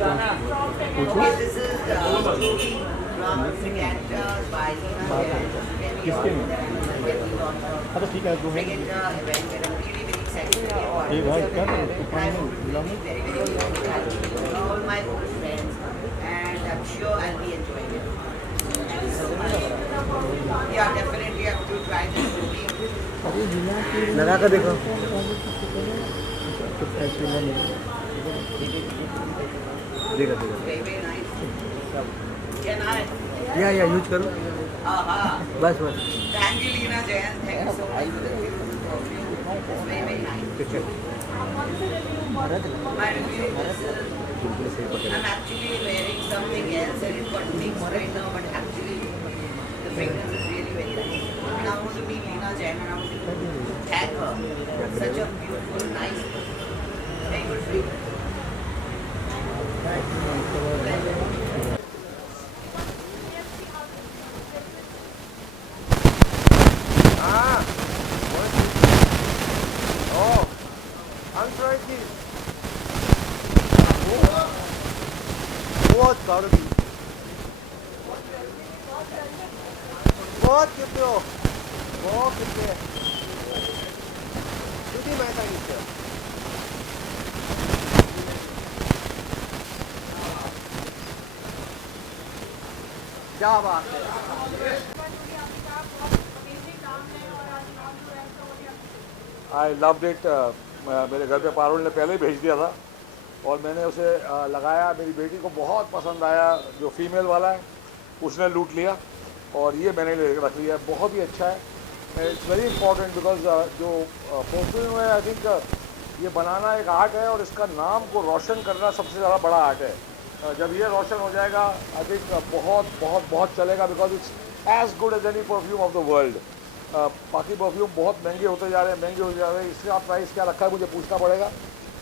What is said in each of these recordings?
Okay, this is Jogi from Friganta by Lina Jain. किसके में? हाँ तो ठीक है जो है Friganta event and I'm really very excited to be a part ये of भाई this क्या event. तूफान I में hope to जिला meet में very, very soon all my old friends and I'm sure I'll be enjoying it. Thank you so much. Yeah, definitely I have to try this Jogi. लगा कर देखो कुछ ऐसे नहीं देखा देखा Very, very nice. Can I? या use करो Aha. बस बस Thank you, Lina Jain. Thank you so much for the beautiful perfume. It's very, very nice. My review is I'm actually wearing something else and it's got mixed right now, but actually the fragrance is really very nice. And I want to meet Lina Jain and I want to thank her. Such a beautiful, nice, very good fragrance. बहुत कारोगी बहुत कितने हो बहुत कितने कितनी मैं सांगितलं क्या बात है आई लव्ड इट मेरे घर पे पारुल ने पहले ही भेज दिया था और मैंने उसे लगाया। मेरी बेटी को बहुत पसंद आया। जो फीमेल वाला है उसने लूट लिया और ये मैंने रख लिया। बहुत ही अच्छा है। इट्स वेरी इंपॉर्टेंट बिकॉज जो परफ्यूम है आई थिंक ये बनाना एक आर्ट है और इसका नाम को रोशन करना सबसे ज़्यादा बड़ा आर्ट है। जब ये रोशन हो जाएगा आई थिंक बहुत बहुत बहुत चलेगा because it's as good as any perfume of the world. बाकी परफ्यूम बहुत महंगे होते जा रहे हैं, महंगे होते जा रहे हैं। इसका प्राइस क्या रखा है मुझे पूछना पड़ेगा,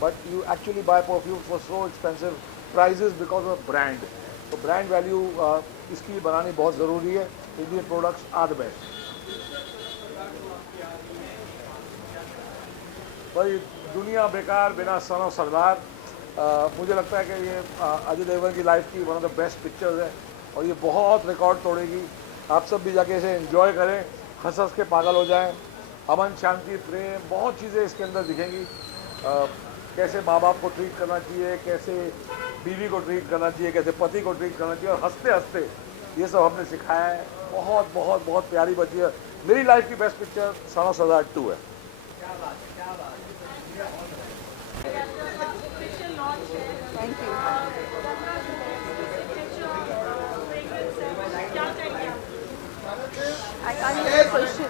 but you actually buy perfume for so expensive prices because of brand. तो ब्रांड वैल्यू इसकी बनानी बहुत ज़रूरी है। Indian products are the best. भाई दुनिया बेकार बिना सन ऑफ सरदार, मुझे लगता है कि ये अजय देवगन की लाइफ की one of the best pictures है और ये बहुत रिकॉर्ड तोड़ेगी। आप सब भी जाके इसे एंजॉय करें, हंस हंस के पागल हो जाएं। अमन, शांति, प्रेम, बहुत चीज़ें इसके अंदर दिखेंगी। कैसे माँ बाप को ट्रीट करना चाहिए, कैसे बीवी को ट्रीट करना चाहिए, कैसे पति को ट्रीट करना चाहिए और हंसते हंसते ये सब हमने सिखाया है। बहुत बहुत बहुत प्यारी बची है। मेरी लाइफ की बेस्ट पिक्चर सन ऑफ सरदार 2 है। Thank you. I can't hear the question.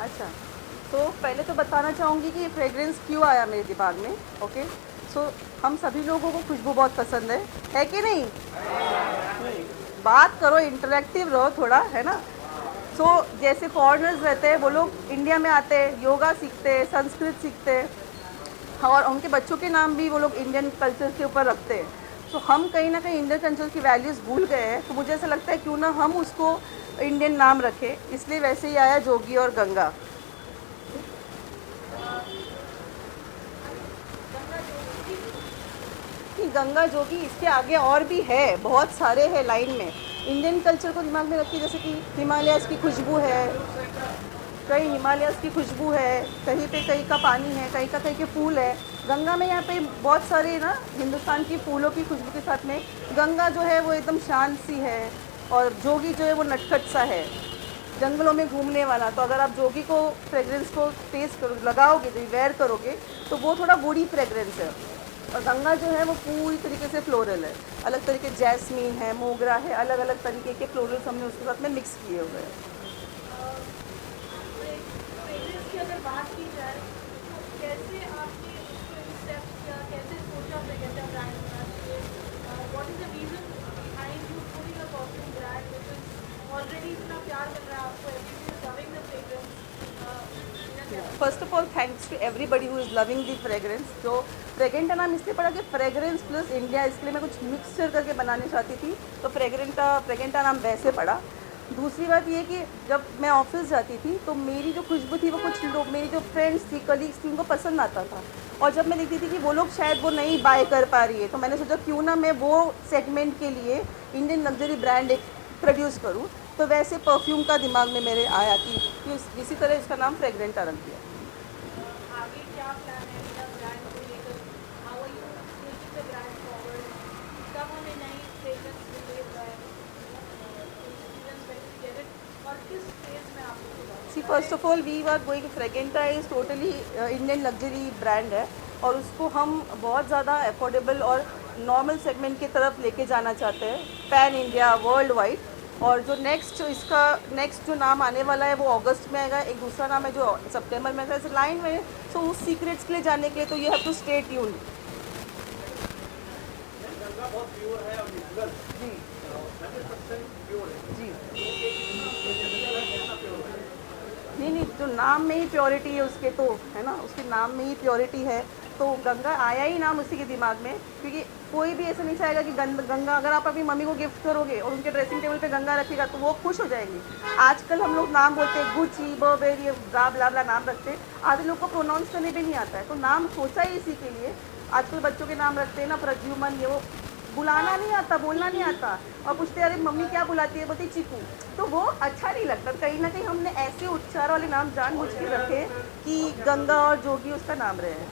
अच्छा, तो पहले तो बताना चाहूँगी कि ये फ्रेग्रेंस क्यों आया मेरे दिमाग में। ओके, सो हम सभी लोगों को खुशबू बहुत पसंद है कि नहीं? बात करो, इंटरेक्टिव रहो थोड़ा, है ना। सो जैसे फॉरेनर्स रहते हैं, वो लोग इंडिया में आते हैं, योगा सीखते हैं, संस्कृत सीखते हैं और उनके बच्चों के नाम भी वो लोग इंडियन कल्चर के ऊपर रखते हैं। तो हम कहीं ना कहीं इंडियन कल्चर की वैल्यूज़ भूल गए हैं। तो मुझे ऐसा लगता है क्यों ना हम उसको इंडियन नाम रखें, इसलिए वैसे ही आया जोगी और गंगा। गंगा जोगी, इसके आगे और भी है, बहुत सारे हैं लाइन में। इंडियन कल्चर को दिमाग में रखिए, जैसे कि हिमालयस की खुशबू है, कहीं हिमालयस की खुशबू है, कहीं पे कहीं का पानी है, कहीं का कहीं के फूल है। गंगा में यहाँ पे बहुत सारे ना हिंदुस्तान की फूलों की खुशबू के साथ में गंगा जो है वो एकदम शांत सी है और जोगी जो है वो नटखट सा है, जंगलों में घूमने वाला। तो अगर आप जोगी को फ्रेग्रेंस को टेस्ट करो, लगाओगे, जो वेयर करोगे तो वो थोड़ा वुडी फ्रेग्रेंस है। और गंगा जो है वो पूरी तरीके से फ्लोरल है, अलग तरीके जैस्मीन है, मोगरा है, अलग अलग तरीके के फ्लोरल्स हमने उसके साथ में मिक्स किए हुए हैं। अगर बात की जाए तो कैसे आपने उसको एक्सेप्ट किया, कैसे सोचा फ्रेग्रेंस ब्रांड होना चाहिए? What is the reason behind you putting a perfume brand which is already इतना प्यार मिल रहा है आपको, everyone is loving the fragrance? First of all thanks to everybody who is loving the fragrance. जो फ्रेगरेंटा नाम इसलिए पड़ा कि फ्रेगरेंस प्लस इंडिया, इसलिए मैं कुछ मिक्सचर करके बनाने चाहती थी, तो फ्रेगरेंटा नाम वैसे पड़ा। दूसरी बात ये कि जब मैं ऑफिस जाती थी तो मेरी जो खुशबू थी वो कुछ लोग, मेरी जो फ्रेंड्स थी, कलीग्स थी, उनको पसंद आता था। और जब मैं देखती थी कि वो लोग शायद वो नहीं बाय कर पा रही है, तो मैंने सोचा क्यों ना मैं वो सेगमेंट के लिए इंडियन लग्जरी ब्रांड एक प्रोड्यूस करूँ। तो वैसे परफ्यूम का दिमाग में मेरे आया कि इसी तरह इसका नाम फ्रेगरेंटा रख दिया। आगे क्या प्लान है मेरा ब्रांड को लेकर? How are you taking the brand forward? कब हमें नई फ्रेग्रेंस मिलेगा? और किस फेज में आप लोग? See first of all we are going, Fragranta is totally Indian luxury brand है और उसको हम बहुत ज़्यादा अफोर्डेबल और नॉर्मल सेगमेंट की तरफ लेके जाना चाहते हैं, पैन इंडिया, वर्ल्ड वाइड। और जो नेक्स्ट जो नाम आने वाला है वो अगस्त में आएगा। एक दूसरा नाम है जो सितंबर में आएगा, इस लाइन में। सो उस सीक्रेट्स के लिए जानने के लिए तो you have to stay tuned. जी नहीं, जो नाम में ही प्योरिटी है उसके, तो है ना, उसके नाम में ही प्योरिटी है। तो गंगा आया ही नाम उसी के दिमाग में, क्योंकि कोई भी ऐसा नहीं चाहेगा कि गंगा, अगर आप अपनी मम्मी को गिफ्ट करोगे और उनके ड्रेसिंग टेबल पे गंगा रखेगा तो वो खुश हो जाएंगी। आजकल हम लोग नाम बोलते हैं, गुची, बर्बेरी, ब्ला ब्ला ब्ला नाम रखते हैं, आधे लोग को प्रोनाउंस करने भी नहीं आता है। तो नाम सोचा ही इसी के लिए। आजकल बच्चों के नाम रखते हैं ना, प्रद्युमन, ये वो, बुलाना नहीं आता, बोलना नहीं आता, और पूछते अरे मम्मी क्या बुलाती है, बोलती चीकू। तो वो अच्छा नहीं लगता। कहीं ना कहीं हमने ऐसे उच्चार वाले नाम जानबूझ के रखे कि गंगा और जोगी उसका नाम रहे हैं।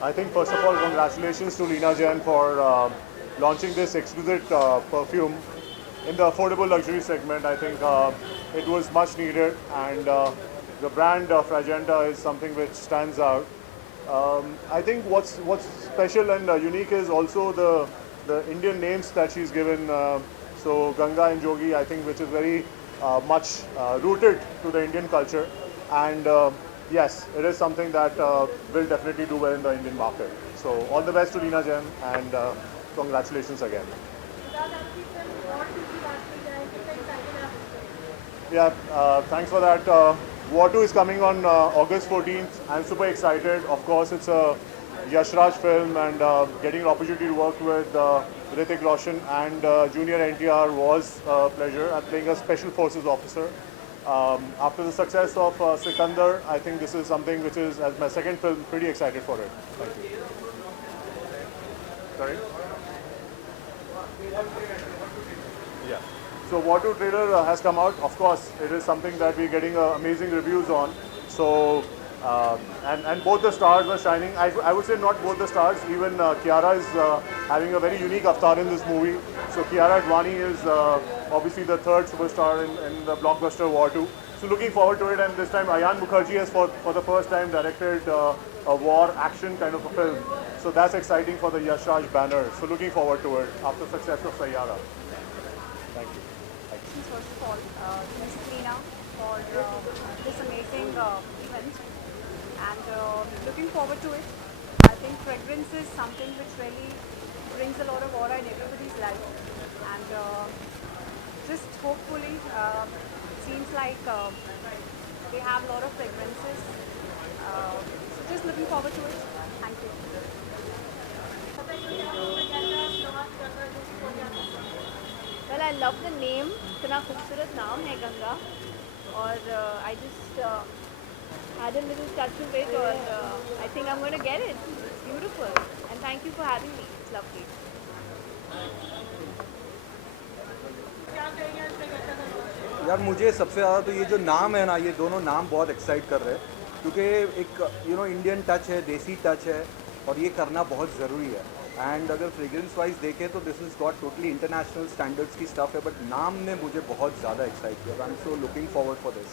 I think first of all, congratulations to Leena Jain for launching this exquisite perfume in the affordable luxury segment. I think it was much needed, and the brand Fragenta is something which stands out. I think what's special and unique is also the Indian names that she's given. So Ganga and Jogi, I think, which is very much rooted to the Indian culture, and yes, it is something that will definitely do well in the Indian market. So all the best to Leena Jain, and congratulations again. Yeah, thanks for that. War 2 is coming on August 14th. I'm super excited. Of course, it's a Yash Raj film, and getting an opportunity to work with Hrithik Roshan and Junior NTR was a pleasure. I'm playing a Special Forces officer. After the success of Sikandar, I think this is something which is, as my second film, pretty excited for it. Thank you. Sorry? Yeah. So War 2 trailer has come out. Of course, it is something that we're getting amazing reviews on. So, and both the stars were shining. I would say not both the stars. Even Kiara is having a very unique avatar in this movie. So Kiara Advani is obviously the third superstar in the blockbuster War 2. So looking forward to it. And this time Ayan Mukherjee has for the first time directed a war action kind of a film. So that's exciting for the Yash Raj banner. So looking forward to it after success of Sayyara. Thank you. First of all, thanks Leena for this amazing event, and looking forward to it. I think fragrance is something which really brings a lot of aura in everybody's life, and just hopefully seems like they have a lot of fragrances. Just looking forward to it. Thank you. Well, I love the name. इतना खूबसूरत नाम है गंगा, और I just had a little touch of it, और I think I'm going to get it. It's beautiful, and thank you for having me. It's lovely. यार मुझे सबसे ज़्यादा तो ये जो नाम है ना, ये दोनों नाम बहुत एक्साइट कर रहे हैं, क्योंकि एक इंडियन टच है, देसी टच है, और ये करना बहुत ज़रूरी है। एंड अगर फ्रेग्रेंस वाइज देखें तो this is got totally international standards की स्टफ़ है, बट नाम ने मुझे बहुत ज़्यादा एक्साइट किया। I am so looking forward for this.